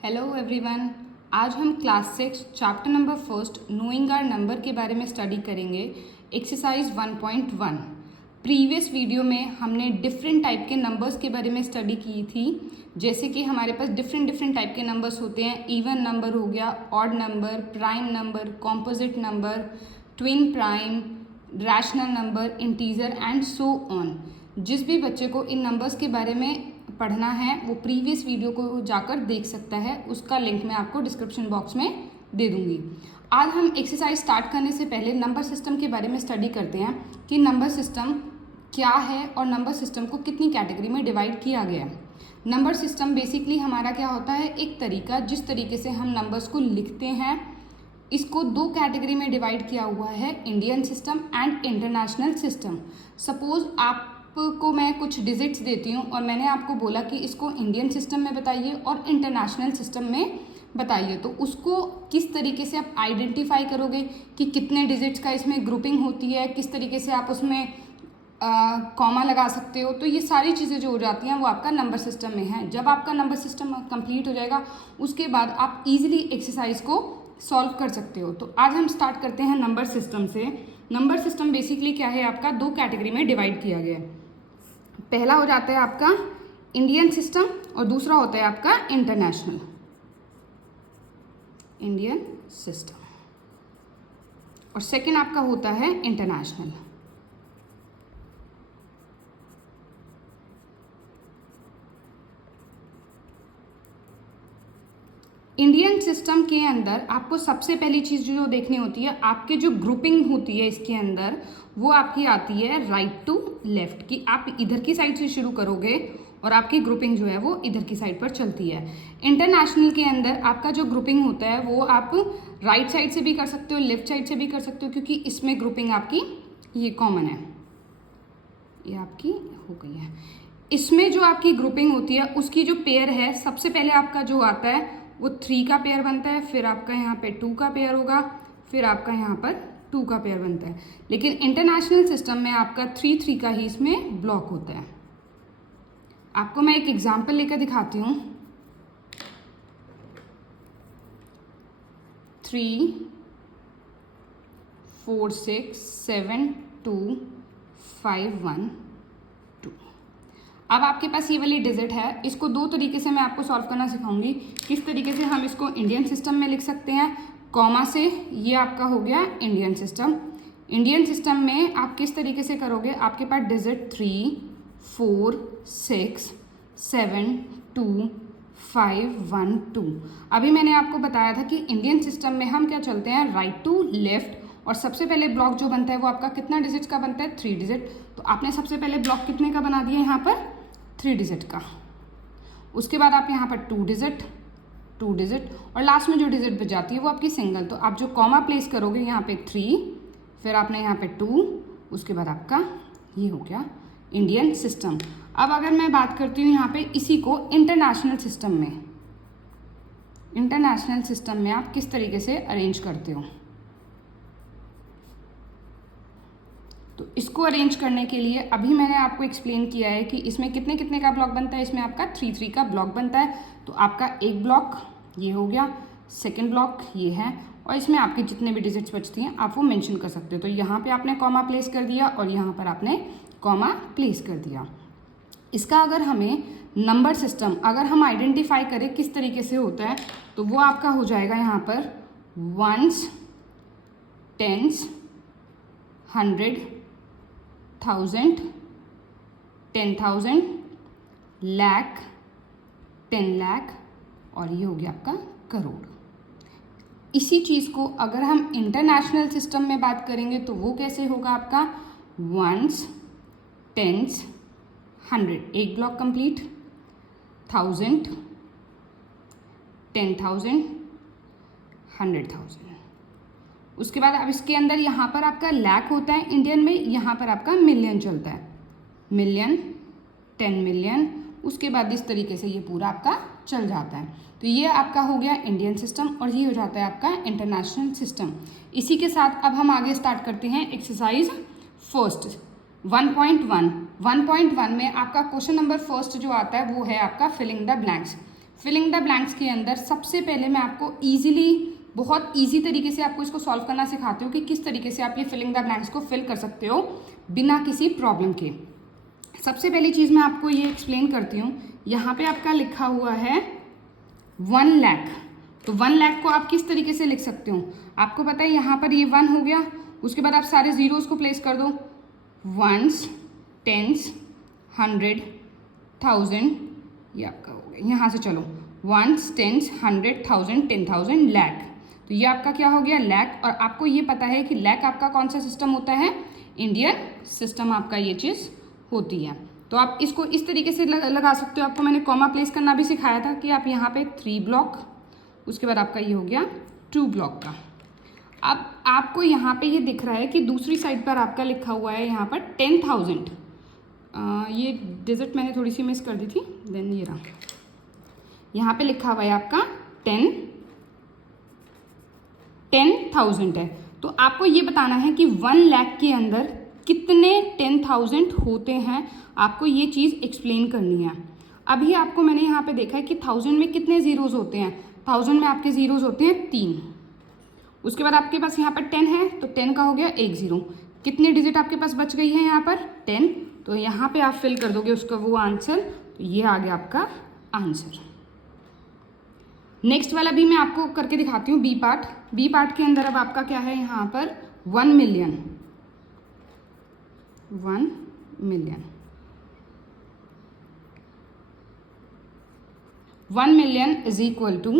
Hello everyone. आज हम class 6 chapter number first knowing our number के बारे में स्टडी करेंगे। एक्सरसाइज 1.1। प्रीवियस वीडियो में हमने डिफरेंट टाइप के नंबर्स के बारे में स्टडी की थी, जैसे कि हमारे पास डिफरेंट टाइप के नंबर्स होते हैं। इवन नंबर हो गया, odd number, prime number, composite number, twin prime, rational number, integer and so on. जिस भी बच्चे को इन नंबर्स के बारे में पढ़ना है वो प्रीवियस वीडियो को जाकर देख सकता है, उसका लिंक मैं आपको डिस्क्रिप्शन बॉक्स में दे दूंगी। आज हम एक्सरसाइज स्टार्ट करने से पहले नंबर सिस्टम के बारे में स्टडी करते हैं कि नंबर सिस्टम क्या है और नंबर सिस्टम को कितनी कैटेगरी में डिवाइड किया गया है। नंबर सिस्टम बेसिकली हमारा क्या होता है, एक तरीका जिस तरीके से हम नंबर्स को लिखते हैं, इसको दो कैटेगरी में डिवाइड किया हुआ है, Indian system and international system. Suppose आपको मैं कुछ डिजिट्स देती हूँ और मैंने आपको बोला कि इसको इंडियन सिस्टम में बताइए और इंटरनेशनल सिस्टम में बताइए, तो उसको किस तरीके से आप आइडेंटिफाई करोगे कि कितने डिजिट्स का इसमें ग्रुपिंग होती है, किस तरीके से आप उसमें कॉमा लगा सकते हो। तो ये सारी चीज़ें जो हो जाती हैं वो आपका नंबर सिस्टम में है। जब आपका नंबर सिस्टम कंप्लीट हो जाएगा उसके बाद आप इजीली एक्सरसाइज को सॉल्व कर सकते हो। तो आज हम स्टार्ट करते हैं नंबर सिस्टम से। नंबर सिस्टम बेसिकली क्या है, आपका दो कैटेगरी में डिवाइड किया गया है। पहला हो जाता है आपका इंडियन सिस्टम और दूसरा होता है आपका इंटरनेशनल इंडियन सिस्टम, और सेकंड आपका होता है इंटरनेशनल। इंडियन सिस्टम के अंदर आपको सबसे पहली चीज़ जो देखनी होती है, आपके जो ग्रुपिंग होती है इसके अंदर, वो आपकी आती है राइट टू लेफ्ट की। आप इधर की साइड से शुरू करोगे और आपकी ग्रुपिंग जो है वो इधर की साइड पर चलती है। इंटरनेशनल के अंदर आपका जो ग्रुपिंग होता है वो आप राइट साइड से भी कर सकते हो, लेफ्ट साइड से भी कर सकते हो, क्योंकि इसमें ग्रुपिंग आपकी ये कॉमन है, ये आपकी हो गई है। इसमें जो आपकी ग्रुपिंग होती है उसकी जो पेयर है, सबसे पहले आपका जो आता है वो 3 का पेयर बनता है, फिर आपका यहाँ पे 2 का पेयर होगा, फिर आपका यहाँ पर 2 का पेयर बनता है। लेकिन इंटरनेशनल सिस्टम में आपका 3 का ही इसमें ब्लॉक होता है। आपको मैं एक एग्जांपल लेकर दिखाती हूँ। 3 4 6 7 2 5 1 2। अब आपके पास ये वाली डिजिट है, इसको दो तरीके से मैं आपको सॉल्व करना सिखाऊंगी। किस तरीके से हम इसको इंडियन सिस्टम में लिख सकते हैं, कॉमा से। ये आपका हो गया इंडियन सिस्टम। इंडियन सिस्टम में आप किस तरीके से करोगे, आपके पास डिजिट 3 4 6 7 2 5 1 2। अभी मैंने आपको बताया था कि इंडियन सिस्टम में हम क्या चलते हैं, राइट टू लेफ्ट, और सबसे पहले ब्लॉक जो बनता है वो आपका कितना डिजिट का बनता है, 3 डिजिट। तो आपने सबसे पहले ब्लॉक कितने का बना दिया यहाँ पर, 3 डिजिट का। उसके बाद आप यहाँ पर 2 डिजिट और लास्ट में जो डिजिट बच जाती है वो आपकी सिंगल। तो आप जो कॉमा प्लेस करोगे यहाँ पे 3, फिर आपने यहाँ पे 2, उसके बाद आपका ये हो गया इंडियन सिस्टम। अब अगर मैं बात करती हूँ यहाँ पे इसी को इंटरनेशनल सिस्टम में, इंटरनेशनल सिस्टम में आप किस तरीके से अरेंज करते हो, तो इसको अरेंज करने के लिए अभी मैंने आपको एक्सप्लेन किया है कि इसमें कितने कितने का ब्लॉक बनता है। इसमें आपका 3 का ब्लॉक बनता है। तो आपका एक ब्लॉक ये हो गया, सेकंड ब्लॉक ये है, और इसमें आपके जितने भी डिजिट्स बचती हैं आप वो मेंशन कर सकते हो। तो यहाँ पे आपने कॉमा प्लेस कर दिया और यहाँ पर आपने कॉमा प्लेस कर दिया। इसका अगर हमें नंबर सिस्टम अगर हम आइडेंटिफाई करें किस तरीके से होता है, तो वो आपका हो जाएगा यहाँ पर 1s 10s 100 1000 10,000 लाख 10 लाख, और ये हो गया आपका करोड़। इसी चीज़ को अगर हम इंटरनेशनल सिस्टम में बात करेंगे तो वो कैसे होगा, आपका 1s 10s 100 एक ब्लॉक कंप्लीट, 1000 10,000 100,000। उसके बाद अब इसके अंदर यहाँ पर आपका लाख होता है इंडियन में, यहाँ पर आपका मिलियन चलता है, मिलियन 10 मिलियन। उसके बाद इस तरीके से ये पूरा आपका चल जाता है। तो ये आपका हो गया इंडियन सिस्टम और ये हो जाता है आपका इंटरनेशनल सिस्टम। इसी के साथ अब हम आगे स्टार्ट करते हैं एक्सरसाइज फर्स्ट 1.1 में आपका क्वेश्चन नंबर फर्स्ट जो आता है वो है आपका filling the blanks. Filling the blanks के अंदर सबसे पहले मैं आपको बहुत ईजी तरीके से आपको इसको सॉल्व करना सिखाती हूँ कि किस तरीके से आप ये फिलिंग द ब्लैंक्स को फिल कर सकते हो बिना किसी प्रॉब्लम के। सबसे पहली चीज़ मैं आपको ये एक्सप्लेन करती हूँ। यहाँ पे आपका लिखा हुआ है 1 लाख, तो 1 लाख को आप किस तरीके से लिख सकते हो? आपको पता है यहाँ पर ये 1 हो गया, उसके बाद आप सारे जीरोस को प्लेस कर दो, वंस, टेंस, 100, 1000, ये आपका हो गया। यहाँ से चलो वंस, टेंस, 100, 1000, 10,000, लाख, तो ये आपका क्या हो गया? लाख। और आपको ये पता है कि लाख आपका कौन सा सिस्टम होता है? इंडियन सिस्टम आपका ये चीज़ होती है। तो आप इसको इस तरीके से लगा सकते हो। आपको मैंने कॉमा प्लेस करना भी सिखाया था कि आप यहाँ पे 3 ब्लॉक, उसके बाद आपका ये हो गया 2 ब्लॉक का। अब आपको यहाँ पे ये दिख रहा है कि दूसरी साइड पर आपका लिखा हुआ है यहाँ पर 10,000। ये डिजिट मैंने थोड़ी सी मिस कर दी थी, देन ये रहा, यहाँ पे लिखा हुआ है आपका 10,000 है। तो आपको ये बताना है कि 1 लाख के अंदर कितने 10,000 होते हैं, आपको ये चीज़ एक्सप्लेन करनी है। अभी आपको मैंने यहाँ पे देखा है कि 1000 में कितने ज़ीरोज़ होते हैं? 1000 में आपके ज़ीरोज़ होते हैं 3। उसके बाद आपके पास यहाँ पर 10 है, तो 10 का हो गया 1 ज़ीरो। कितनी डिजिट आपके पास बच गई है यहाँ पर? 10। तो यहाँ पे आप फिल कर दोगे उसका वो आंसर, तो ये आ गया आपका आंसर। नेक्स्ट वाला भी मैं आपको करके दिखाती हूँ, बी पार्ट। बी पार्ट के अंदर अब आपका क्या है यहाँ पर? 1 million. 1 million, 1 million is equal to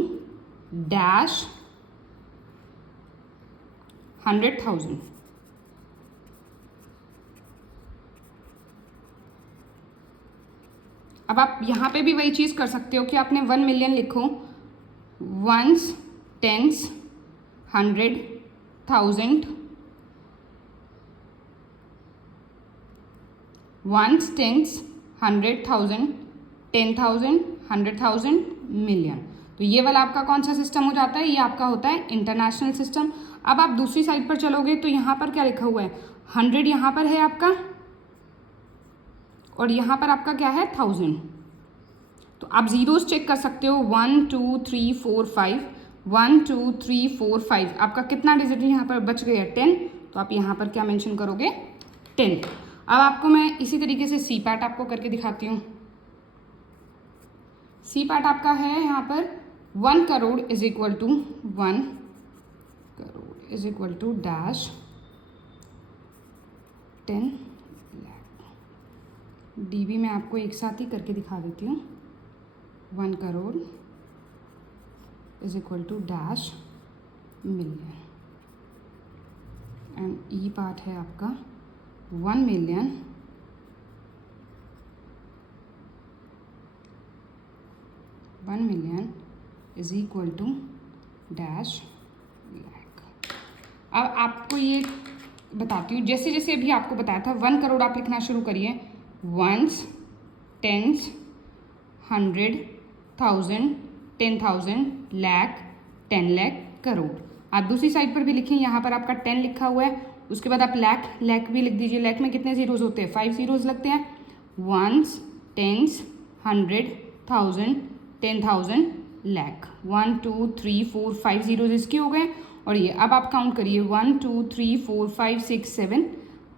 dash 100,000। अब आप यहाँ पे भी वही चीज़ कर सकते हो कि आपने 1 मिलियन लिखो, ones, tens, 100, 1000, ones, tens, 100,000, 10,000, 100,000, million. तो ये वाला आपका कौन सा सिस्टम हो जाता है? ये आपका होता है इंटरनेशनल सिस्टम। अब आप दूसरी साइड पर चलोगे तो यहाँ पर क्या लिखा हुआ है? 100 यहाँ पर है आपका, और यहाँ पर आपका क्या है? 1000। तो आप जीरोस चेक कर सकते हो, 1 2 3 4 5, 1 2 3 4 5। आपका कितना डिजिट यहाँ पर बच गया? 10। तो आप यहाँ पर क्या मेंशन करोगे? 10। अब आपको मैं इसी तरीके से सी पार्ट आपको करके दिखाती हूँ। सी पार्ट आपका है यहाँ पर 1 crore is equal to 1 crore is equal to dash 10 lakh. DB में आपको एक साथ ही करके दिखा देती हूँ। 1 crore is equal to dash million, and E part है आपका 1 million is equal to dash lakh. अब आपको ये बताती हूँ, जैसे जैसे अभी आपको बताया था 1 करोड़ आप लिखना शुरू करिए, वंस, टेंस, 100, 1000, 10,000, लाख, 10 लाख, करोड़। आप दूसरी साइड पर भी लिखें, यहाँ पर आपका 10 लिखा हुआ है, उसके बाद आप लाख भी लिख दीजिए। लाख में कितने जीरोज़ होते हैं? 5 जीरोज़ लगते हैं। Once, tens, 100, 1000, 10,000, lakh. 1 2 3 4 5 जीरोज़ इसके हो गए। और ये अब आप काउंट करिए, 1 2 3 4 5 6 7,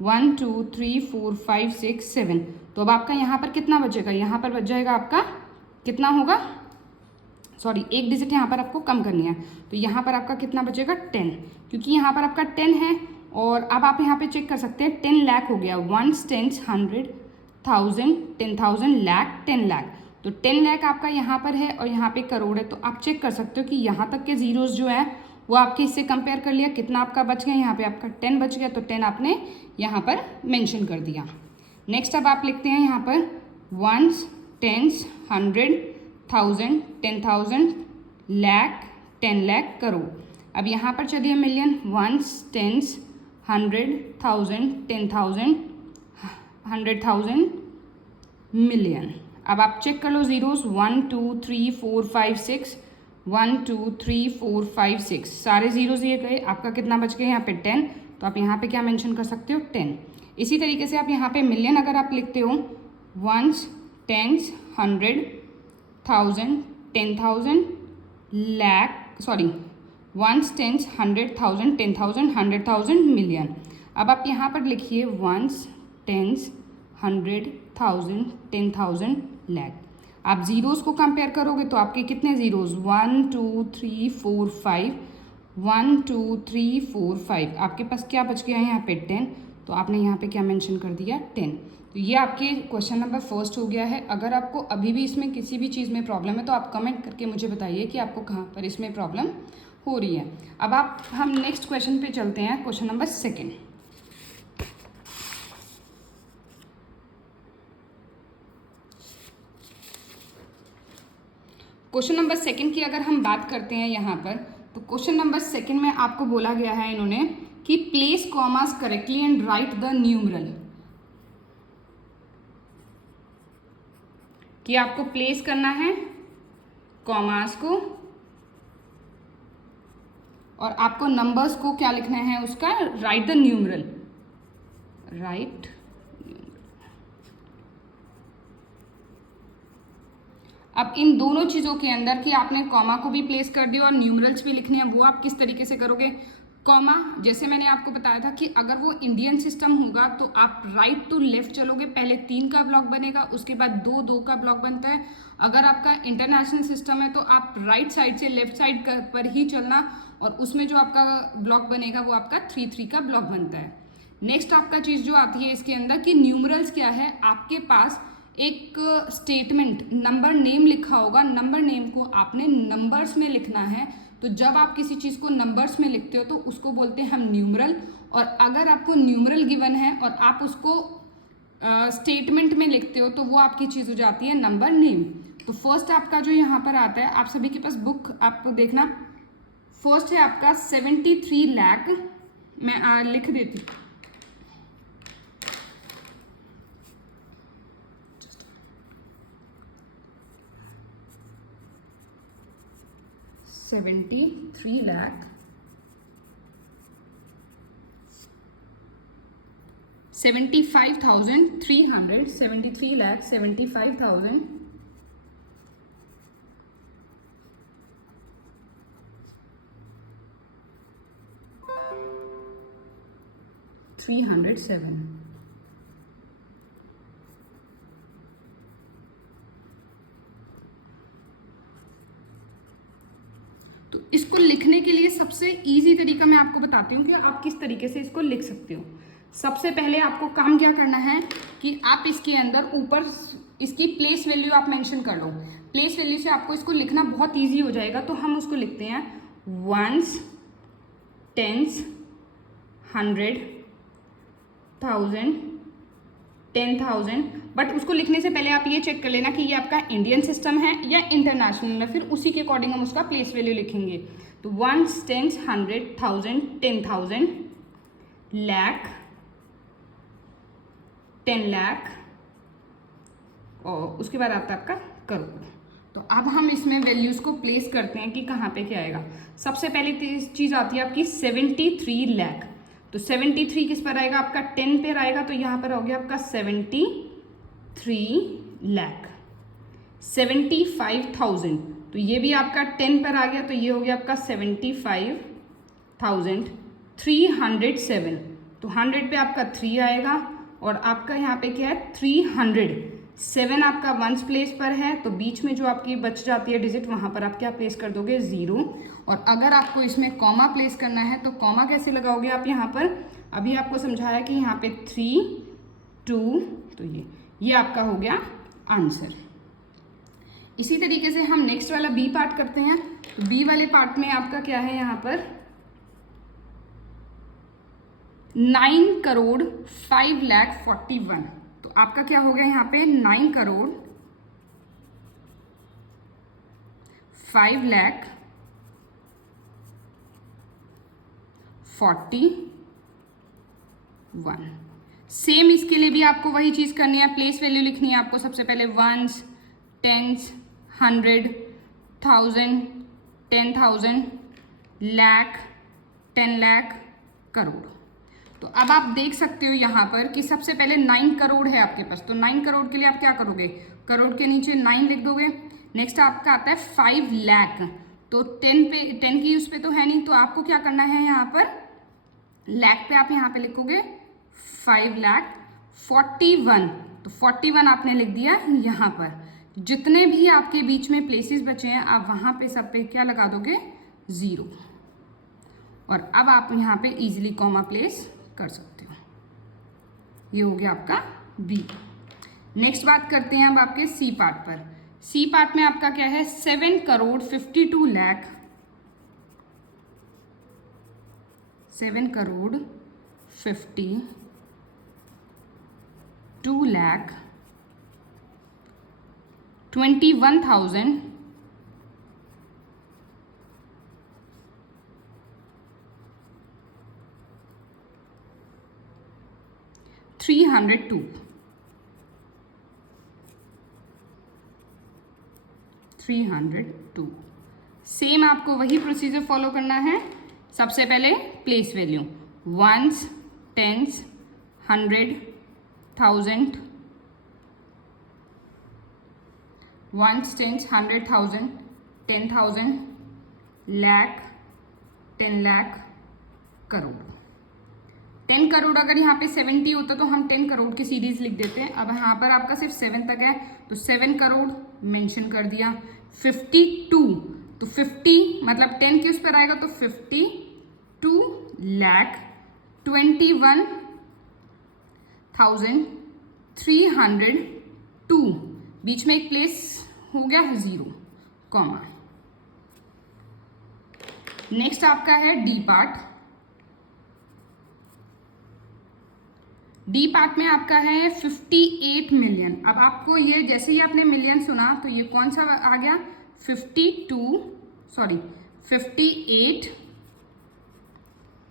1 2 3 4 5 6 7। तो अब आपका यहाँ पर कितना बचेगा? यहाँ पर बच जाएगा आपका कितना होगा? सॉरी, एक डिजिट यहाँ पर आपको कम करनी है, तो यहाँ पर आपका कितना बचेगा? 10, क्योंकि यहाँ पर आपका 10 है। और अब आप यहाँ पे चेक कर सकते हैं, 10 लाख हो गया, वंस, टेंस, 100, 1000, 10,000, लाख, 10 लाख। तो 10 लाख आपका यहाँ पर है और यहाँ पे करोड़ है। तो आप चेक कर सकते हो कि यहाँ तक के जीरोज़ जो है वो आपके इससे कंपेयर कर लिया, कितना आपका बच गया? यहाँ पे आपका 10 बच गया, तो 10 आपने यहाँ पर मेंशन कर दिया। नेक्स्ट अब आप लिखते हैं यहाँ पर वंस, टेंस, 100, 1000, 10,000, लाख, 10 लाख, करोड़। अब यहाँ पर चलिए मिलियन, वंस, टेंस, 100, 1000, 10,000, 100,000, मिलियन। अब आप चेक कर लो जीरोस, 1 2 3 4 5 6, 1 2 3 4 5 6, सारे जीरोस ये गए। आपका कितना बच गया यहाँ पे? 10। तो आप यहाँ पे क्या मेंशन कर सकते हो? 10। इसी तरीके से आप यहाँ पे मिलियन अगर आप लिखते हो, ones, tens, 100, 1000, 10,000, lakh, sorry, ones, tens, 100,000, 10,000, 100,000, million. अब आप यहाँ पर लिखिए वंस, टेंस, 100,000, 10,000, लैख। आप ज़ीरोज़ को कंपेयर करोगे तो आपके कितने ज़ीरोज़, 1 2 3 4 5, 1 2 3 4 5, आपके पास क्या बच गया है यहाँ पे 10, तो आपने यहाँ पे क्या मेंशन कर दिया 10। तो ये आपके क्वेश्चन नंबर फर्स्ट हो गया है। अगर आपको अभी भी इसमें किसी भी चीज़ में प्रॉब्लम है तो आप कमेंट करके मुझे बताइए कि आपको कहाँ पर इसमें प्रॉब्लम हो रही है। अब हम नेक्स्ट क्वेश्चन पे चलते हैं, question number second. Question number second की अगर हम बात करते हैं यहाँ पर, तो क्वेश्चन नंबर सेकंड में आपको बोला गया है इन्होंने कि place commas correctly and right the numeral, कि आपको प्लेस करना है कॉमास को और आपको नंबर्स को क्या लिखना है उसका, राइट द न्यूमरल, राइट। अब इन दोनों चीज़ों के अंदर कि आपने कॉमा को भी प्लेस कर दिया और न्यूमरल्स भी लिखने हैं, वो आप किस तरीके से करोगे। कॉमा, जैसे मैंने आपको बताया था कि अगर वो इंडियन सिस्टम होगा तो आप राइट टू लेफ्ट चलोगे, पहले 3 का ब्लॉक बनेगा, उसके बाद 2 का ब्लॉक बनता है। अगर आपका इंटरनेशनल सिस्टम है तो आप राइट साइड से लेफ्ट साइड पर ही चलना, और उसमें जो आपका ब्लॉक बनेगा वो आपका 3 का ब्लॉक बनता है। नेक्स्ट आपका चीज़ जो आती है इसके अंदर कि न्यूमरल्स क्या है, आपके पास एक स्टेटमेंट नंबर नेम लिखा होगा, नंबर नेम को आपने नंबर्स में लिखना है। तो जब आप किसी चीज़ को नंबर्स में लिखते हो तो उसको बोलते हैं हम न्यूमरल, और अगर आपको न्यूमरल गिवन है और आप उसको स्टेटमेंट में लिखते हो तो वो आपकी चीज़ हो जाती है नंबर नेम। तो फर्स्ट आपका जो यहाँ पर आता है, आप सभी के पास बुक आपको देखना, फर्स्ट है आपका 73 लाख, मैं लिख देती हूँ, 73 लाख 75,300, 73 लाख 75,300, तो इसको लिखने के लिए सबसे इजी तरीका मैं आपको बताती हूँ कि आप किस तरीके से इसको लिख सकते हो। सबसे पहले आपको काम क्या करना है कि आप इसके अंदर ऊपर इसकी प्लेस वैल्यू आप मेंशन कर लो। प्लेस वैल्यू से आपको इसको लिखना बहुत इजी हो जाएगा। तो हम उसको लिखते हैं वंस, टेंस, 100, 1000, 10,000। बट उसको लिखने से पहले आप ये चेक कर लेना कि ये आपका इंडियन सिस्टम है या इंटरनेशनल है, फिर उसी के अकॉर्डिंग हम उसका प्लेस वैल्यू लिखेंगे। तो वंस, टेंस, 100, 1000, 10,000, लाख, 10 लाख, और उसके बाद आता है आपका करोड़। तो अब हम इसमें वैल्यूज़ को प्लेस करते हैं कि कहाँ पे क्या आएगा। सबसे पहले चीज़ आती है आपकी 73 लाख। तो 73 किस पर आएगा, आपका 10 पर आएगा, तो यहाँ पर हो गया आपका 73 लाख। 75,000, तो ये भी आपका 10 पर आ गया, तो ये हो गया आपका 75,307। तो 100 पे आपका 3 आएगा, और आपका यहाँ पे क्या है 307 आपका वंस प्लेस पर है, तो बीच में जो आपकी बच जाती है डिजिट वहाँ पर आप क्या प्लेस कर दोगे 0। और अगर आपको इसमें कॉमा प्लेस करना है तो कॉमा कैसे लगाओगे आप यहाँ पर, अभी आपको समझाया कि यहाँ पे 3 2, तो ये आपका हो गया आंसर। इसी तरीके से हम नेक्स्ट वाला बी पार्ट करते हैं। तो बी वाले पार्ट में आपका क्या है यहाँ पर 9,05,41,000। तो आपका क्या हो गया यहाँ पे 9,05,41,000। सेम इसके लिए भी आपको वही चीज़ करनी है, प्लेस वैल्यू लिखनी है आपको। सबसे पहले वंस, टेंस, 100, 1000, 10,000, लाख, 10 लाख, करोड़। तो अब आप देख सकते हो यहाँ पर कि सबसे पहले 9 करोड़ है आपके पास। तो 9 करोड़ के लिए आप क्या करोगे, करोड़ के नीचे 9 लिख दोगे। नेक्स्ट आपका आता है 5 लाख, तो 10 की उस पे तो है नहीं, तो आपको क्या करना है यहाँ पर लाख पे आप यहाँ पे लिखोगे 5 लाख 41, तो 41 आपने लिख दिया यहाँ पर। जितने भी आपके बीच में प्लेसेस बचे हैं आप वहाँ पे सब पे क्या लगा दोगे 0, और अब आप यहाँ पे इजीली कॉमा प्लेस कर सकते हो। ये हो गया आपका बी। नेक्स्ट बात करते हैं अब आपके सी पार्ट पर। सी पार्ट में आपका क्या है 7 करोड़ 52 लाख, 7 करोड़ 52 लाख 21,000 302, 302। सेम आपको वही प्रोसीजर फॉलो करना है। सबसे पहले place value ones, tens, 100, 1000, ones, tens, 100,000, 10,000, lakh, 10 lakh, crore. 10 crore अगर यहाँ पे 70 होता तो हम 10 करोड़ की सीरीज लिख देते हैं। अब यहाँ पर आपका सिर्फ 7 तक है तो 7 करोड़ मेंशन कर दिया। 52 तो 50 मतलब 10 के उस पर आएगा तो 52 लाख 21,302, बीच में एक प्लेस हो गया 0, कॉमा। नेक्स्ट आपका है डी पार्ट। डी पार्ट में आपका है 58 मिलियन। अब आपको ये जैसे ही आपने मिलियन सुना तो ये कौन सा आ गया 58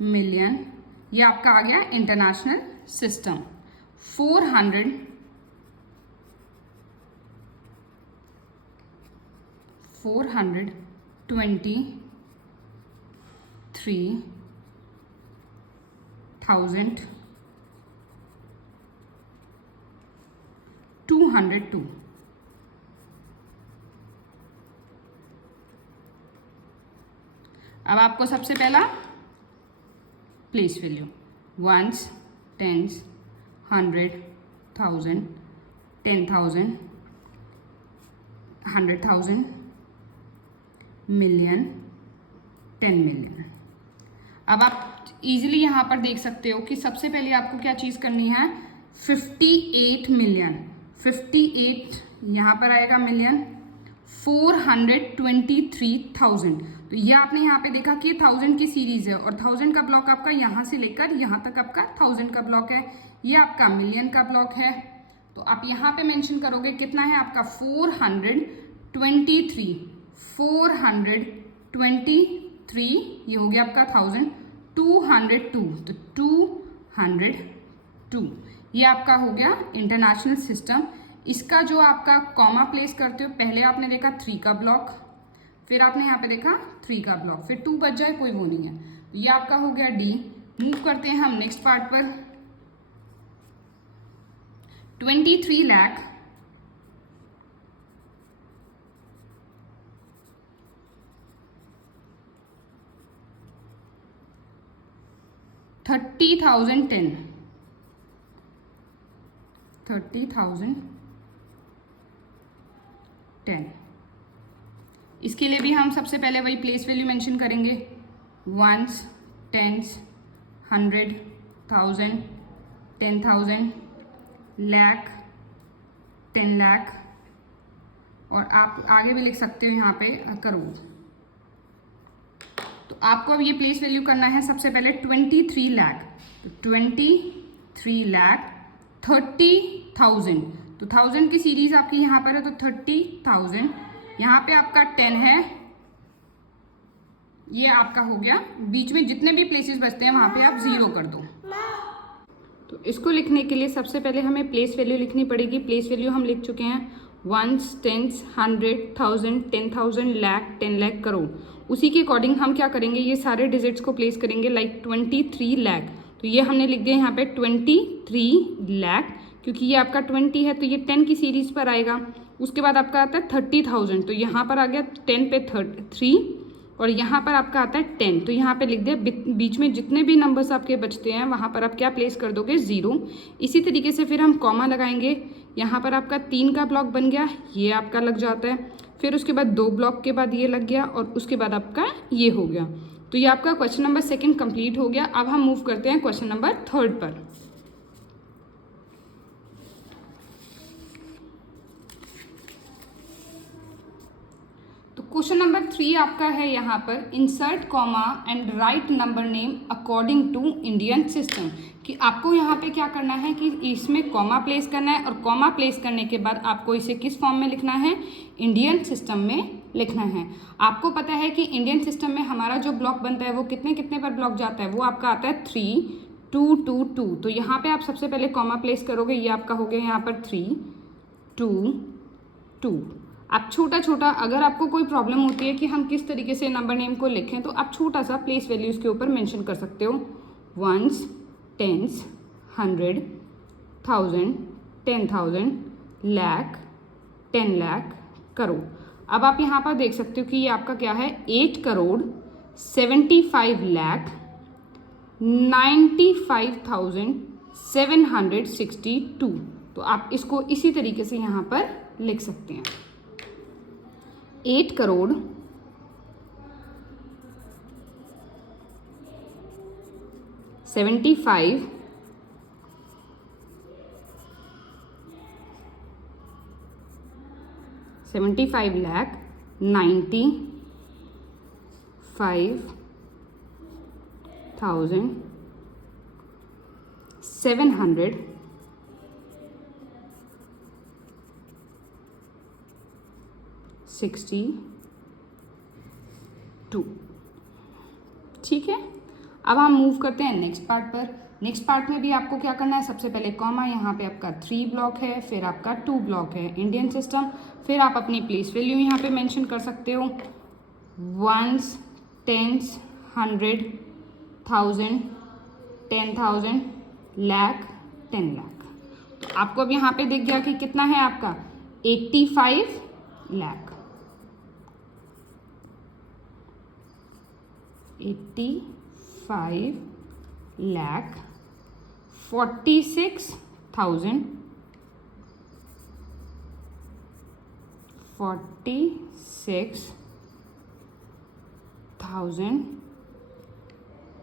मिलियन, ये आपका आ गया इंटरनेशनल सिस्टम। 423,202। अब आपको सबसे पहला place value ones, tens, 100, 1000, 10,000, 100,000, million, 10 million. अब आप इजीली यहाँ पर देख सकते हो कि सबसे पहले आपको क्या चीज़ करनी है 58 मिलियन। 58 यहाँ पर आएगा मिलियन, 423,000, तो ये आपने यहाँ पे देखा कि 1000 की सीरीज है और 1000 का ब्लॉक आपका यहाँ से लेकर यहाँ तक आपका 1000 का ब्लॉक है, ये आपका मिलियन का ब्लॉक है। तो आप यहाँ पे मेंशन करोगे कितना है आपका 423, 423, ये हो गया आपका 1000, 202, तो 202 ये आपका हो गया इंटरनेशनल सिस्टम। इसका जो आपका कॉमा प्लेस करते हो, पहले आपने देखा 3 का ब्लॉक, फिर आपने यहाँ पे देखा 3 का ब्लॉक, फिर 2 बच जाए कोई वो नहीं है, तो ये आपका हो गया डी। मूव करते हैं हम नेक्स्ट पार्ट पर। 23 लाख 30,010, 30,010। इसके लिए भी हम सबसे पहले वही प्लेस वैल्यू मेंशन करेंगे वंस, टेंस, 100, 1000, 10,000, लाख, 10 लाख, और आप आगे भी लिख सकते हो यहाँ पे करोड़। तो आपको अब ये प्लेस वैल्यू करना है सबसे पहले 23 लाख, तो 23 लाख 30,000, तो 1000 की सीरीज आपकी यहाँ पर है तो 30,000, यहाँ पे आपका 10 है, ये आपका हो गया। बीच में जितने भी प्लेसेस बचते हैं वहाँ पे आप 0 कर दो। तो इसको लिखने के लिए सबसे पहले हमें प्लेस वैल्यू लिखनी पड़ेगी। प्लेस वैल्यू हम लिख चुके हैं वंस, टेंस, 100, 1000, 10,000, लाख, 10 लाख, करोड़। उसी के अकॉर्डिंग हम क्या करेंगे, ये सारे डिजिट्स को प्लेस करेंगे लाइक 23 लाख, तो ये हमने लिख दिया यहाँ पे 23 लाख, क्योंकि ये आपका 20 है तो ये 10 की सीरीज पर आएगा। उसके बाद आपका आता है 30,000, तो यहाँ पर आ गया 10 पे 3 और यहाँ पर आपका आता है 10, तो यहाँ पे लिख दिया। बीच में जितने भी नंबर्स आपके बचते हैं वहाँ पर आप क्या प्लेस कर दोगे, 0। इसी तरीके से फिर हम कॉमा लगाएंगे। यहाँ पर आपका 3 का ब्लॉक बन गया, ये आपका लग जाता है। फिर उसके बाद 2 ब्लॉक के बाद ये लग गया और उसके बाद आपका ये हो गया। तो ये आपका क्वेश्चन नंबर 2 कंप्लीट हो गया। अब हम मूव करते हैं क्वेश्चन नंबर 3 पर। तो क्वेश्चन नंबर 3 आपका है यहाँ पर, insert comma and write number name according to Indian system. कि आपको यहाँ पे क्या करना है कि इसमें कॉमा प्लेस करना है और कॉमा प्लेस करने के बाद आपको इसे किस फॉर्म में लिखना है, इंडियन सिस्टम में लिखना है। आपको पता है कि इंडियन सिस्टम में हमारा जो ब्लॉक बनता है वो कितने कितने पर ब्लॉक जाता है, वो आपका आता है 3 2 2 2। तो यहाँ पे आप सबसे पहले कॉमा प्लेस करोगे, ये आपका हो गया यहाँ पर 3 2 2। आप छोटा छोटा, अगर आपको कोई प्रॉब्लम होती है कि हम किस तरीके से नंबर नेम को लिखें, तो आप छोटा सा प्लेस वैल्यूज़ के ऊपर मेंशन कर सकते हो। 1s 10s 100 1000 10,000 lakh 10 lakh crore. अब आप यहाँ पर देख सकते हो कि ये आपका क्या है, 8 करोड़ 75 लाख 95,762। तो आप इसको इसी तरीके से यहाँ पर लिख सकते हैं, 8 करोड़ 75 लाख 95,762। ठीक है। अब हम मूव करते हैं नेक्स्ट पार्ट पर। नेक्स्ट पार्ट में भी आपको क्या करना है, सबसे पहले कॉमा, यहाँ पे आपका 3 ब्लॉक है, फिर आपका 2 ब्लॉक है, इंडियन सिस्टम। फिर आप अपनी प्लेस वैल्यू यहाँ पे मेंशन कर सकते हो, 1s 10s 100 1000 10,000 लाख 10 लाख। तो आपको अब यहाँ पे दिख गया कि कितना है आपका, 85 लाख 85 लाख 46,000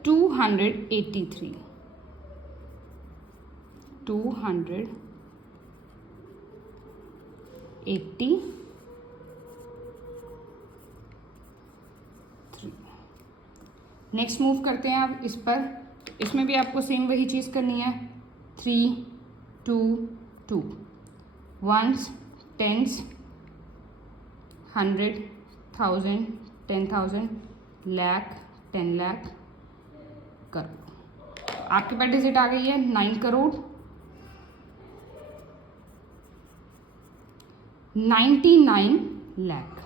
283 283। नेक्स्ट मूव करते हैं आप इस पर। इसमें भी आपको सेम वही चीज़ करनी है, 3 2 2, 1s 10s 100 1000 10,000 लाख 10 लाख करोड़। आपके पास डिजिट आ गई है 9 करोड़ 99 लाख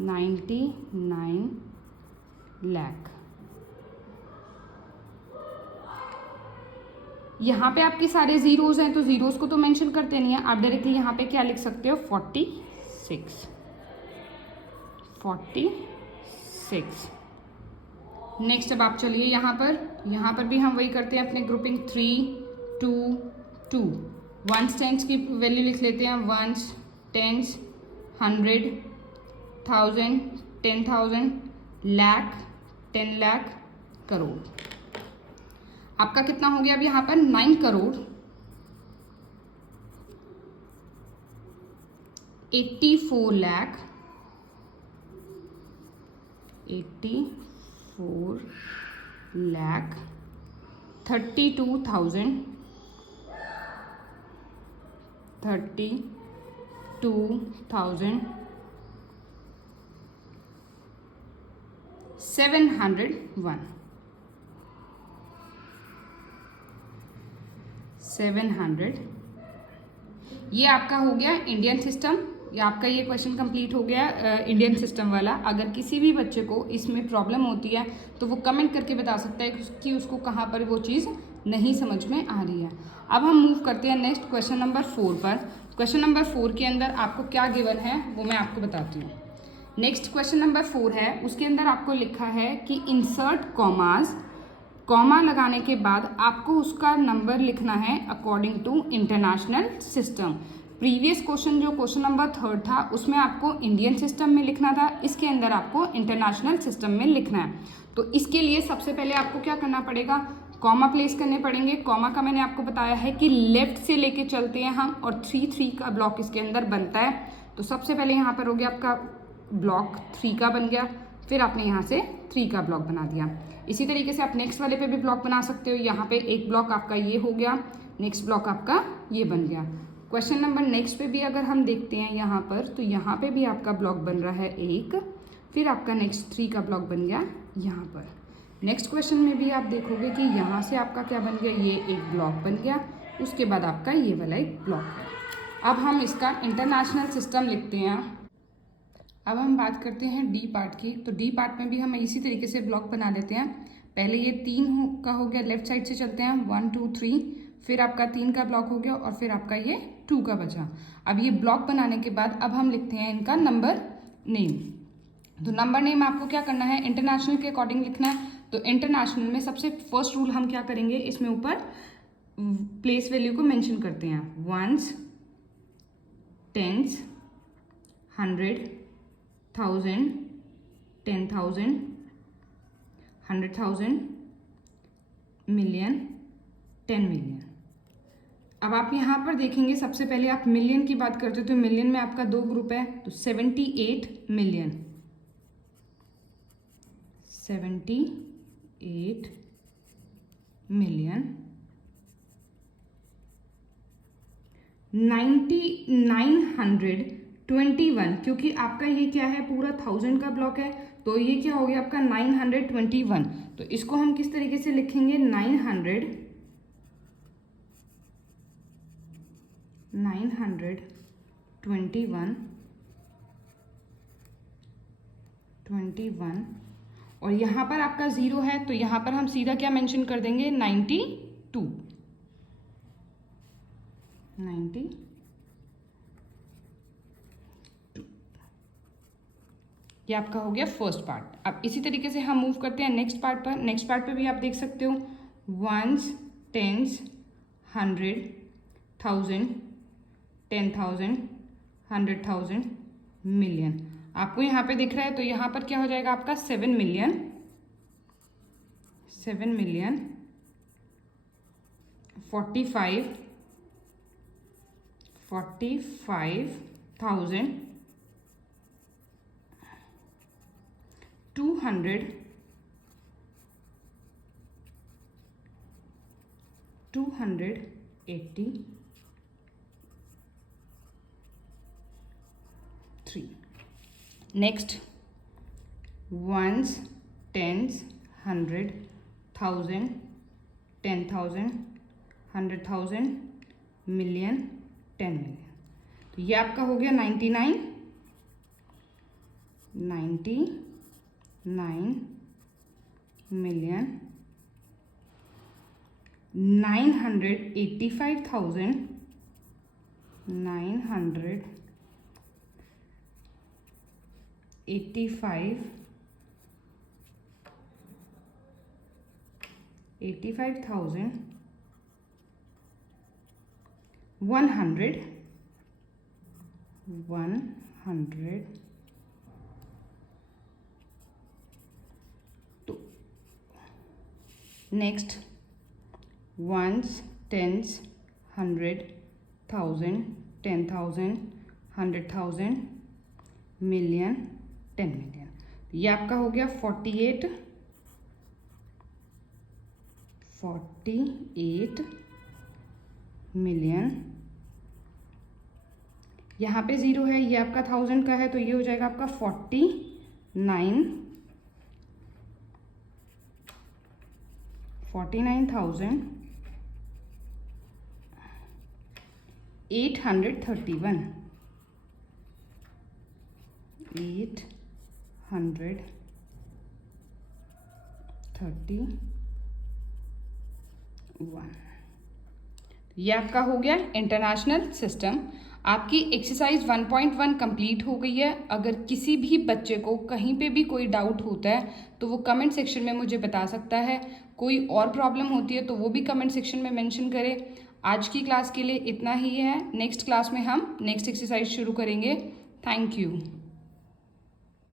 99 लाख। यहाँ पे आपके सारे जीरोज हैं, तो जीरोज को तो मेंशन करते नहीं है, आप डायरेक्टली यहाँ पे क्या लिख सकते हो, 46। नेक्स्ट अब आप चलिए यहाँ पर भी हम वही करते हैं, अपने ग्रुपिंग 3 2 2। 1s 10s की वैल्यू लिख लेते हैं, 1s 10s 100 1000 10,000 लाख 10 लाख करोड़। आपका कितना हो गया अब यहाँ पर, 9 करोड़ 84 लाख 32,000 701। ये आपका हो गया इंडियन सिस्टम। ये आपका ये क्वेश्चन कंप्लीट हो गया इंडियन सिस्टम वाला। अगर किसी भी बच्चे को इसमें प्रॉब्लम होती है तो वो कमेंट करके बता सकता है कि उसको कहाँ पर वो चीज़ नहीं समझ में आ रही है। अब हम मूव करते हैं नेक्स्ट क्वेश्चन नंबर 4 पर। क्वेश्चन नंबर 4 के अंदर आपको क्या गिवन है वो मैं आपको बताती हूँ। नेक्स्ट क्वेश्चन नंबर 4 है, उसके अंदर आपको लिखा है कि इंसर्ट कॉमास, कॉमा लगाने के बाद आपको उसका नंबर लिखना है according to international system. Previous question जो क्वेश्चन नंबर 3 था उसमें आपको इंडियन सिस्टम में लिखना था, इसके अंदर आपको इंटरनेशनल सिस्टम में लिखना है। तो इसके लिए सबसे पहले आपको क्या करना पड़ेगा, कॉमा प्लेस करने पड़ेंगे। कॉमा का मैंने आपको बताया है कि लेफ्ट से लेके चलते हैं हम और 3 का ब्लॉक इसके अंदर बनता है। तो सबसे पहले यहाँ पर हो गया आपका ब्लॉक 3 का बन गया, फिर आपने यहाँ से 3 का ब्लॉक बना दिया। इसी तरीके से आप नेक्स्ट वाले पे भी ब्लॉक बना सकते हो। यहाँ पे एक ब्लॉक आपका ये हो गया, नेक्स्ट ब्लॉक आपका ये बन गया। क्वेश्चन नंबर नेक्स्ट पे भी अगर हम देखते हैं यहाँ पर, तो यहाँ पे भी आपका ब्लॉक बन रहा है एक, फिर आपका नेक्स्ट 3 का ब्लॉक बन गया यहाँ पर। नेक्स्ट क्वेश्चन में भी आप देखोगे कि यहाँ से आपका क्या बन गया, ये एक ब्लॉक बन गया, उसके बाद आपका ये वाला एक ब्लॉक है। अब हम इसका इंटरनेशनल सिस्टम लिखते हैं। अब हम बात करते हैं डी पार्ट की। तो डी पार्ट में भी हम इसी तरीके से ब्लॉक बना देते हैं। पहले ये 3 का हो गया, लेफ्ट साइड से चलते हैं 1 2 3, फिर आपका 3 का ब्लॉक हो गया और फिर आपका ये 2 का बचा। अब ये ब्लॉक बनाने के बाद अब हम लिखते हैं इनका नंबर नेम। तो नंबर नेम आपको क्या करना है, इंटरनेशनल के अकॉर्डिंग लिखना है। तो इंटरनेशनल में सबसे फर्स्ट रूल हम क्या करेंगे, इसमें ऊपर प्लेस वैल्यू को मेंशन करते हैं। 1s, 10s, 100, 1000, 10,000, 100,000, million, 10 million. अब आप यहाँ पर देखेंगे सबसे पहले आप मिलियन की बात करते हो तो मिलियन में आपका 2 ग्रुप है, तो 78 मिलियन, 78 मिलियन, 9,921, क्योंकि आपका ये क्या है पूरा 1000 का ब्लॉक है, तो ये क्या हो गया आपका 921। तो इसको हम किस तरीके से लिखेंगे, 921 और यहाँ पर आपका 0 है तो यहाँ पर हम सीधा क्या मेंशन कर देंगे, 92। ये आपका हो गया फर्स्ट पार्ट। अब इसी तरीके से हम मूव करते हैं नेक्स्ट पार्ट पर। नेक्स्ट पार्ट पे भी आप देख सकते हो 1s, 10s, 100, 1000, 10,000, 100,000, मिलियन। आपको यहाँ पे दिख रहा है तो यहाँ पर क्या हो जाएगा आपका 7 million, 45,000, 200, 283। Next 1s, 10s, 100, 1000, 10,000, 100,000, million, 10 million. तो ये आपका हो गया 99 मिलियन, 985,000, 85,000, 100, तो next 1s, 10s, 100, 1000, 10,000, 100,000, million, 10 million. ये आपका हो गया 48 मिलियन। यहाँ पे 0 है, ये आपका 1000 का है तो ये हो जाएगा आपका 49,831, 831, ये आपका हो गया इंटरनेशनल सिस्टम। आपकी एक्सरसाइज 1.1 कंप्लीट हो गई है। अगर किसी भी बच्चे को कहीं पे भी कोई डाउट होता है तो वो कमेंट सेक्शन में मुझे बता सकता है। कोई और प्रॉब्लम होती है तो वो भी कमेंट सेक्शन में मेंशन करे। आज की क्लास के लिए इतना ही है। नेक्स्ट क्लास में हम नेक्स्ट एक्सरसाइज शुरू करेंगे। Thank you.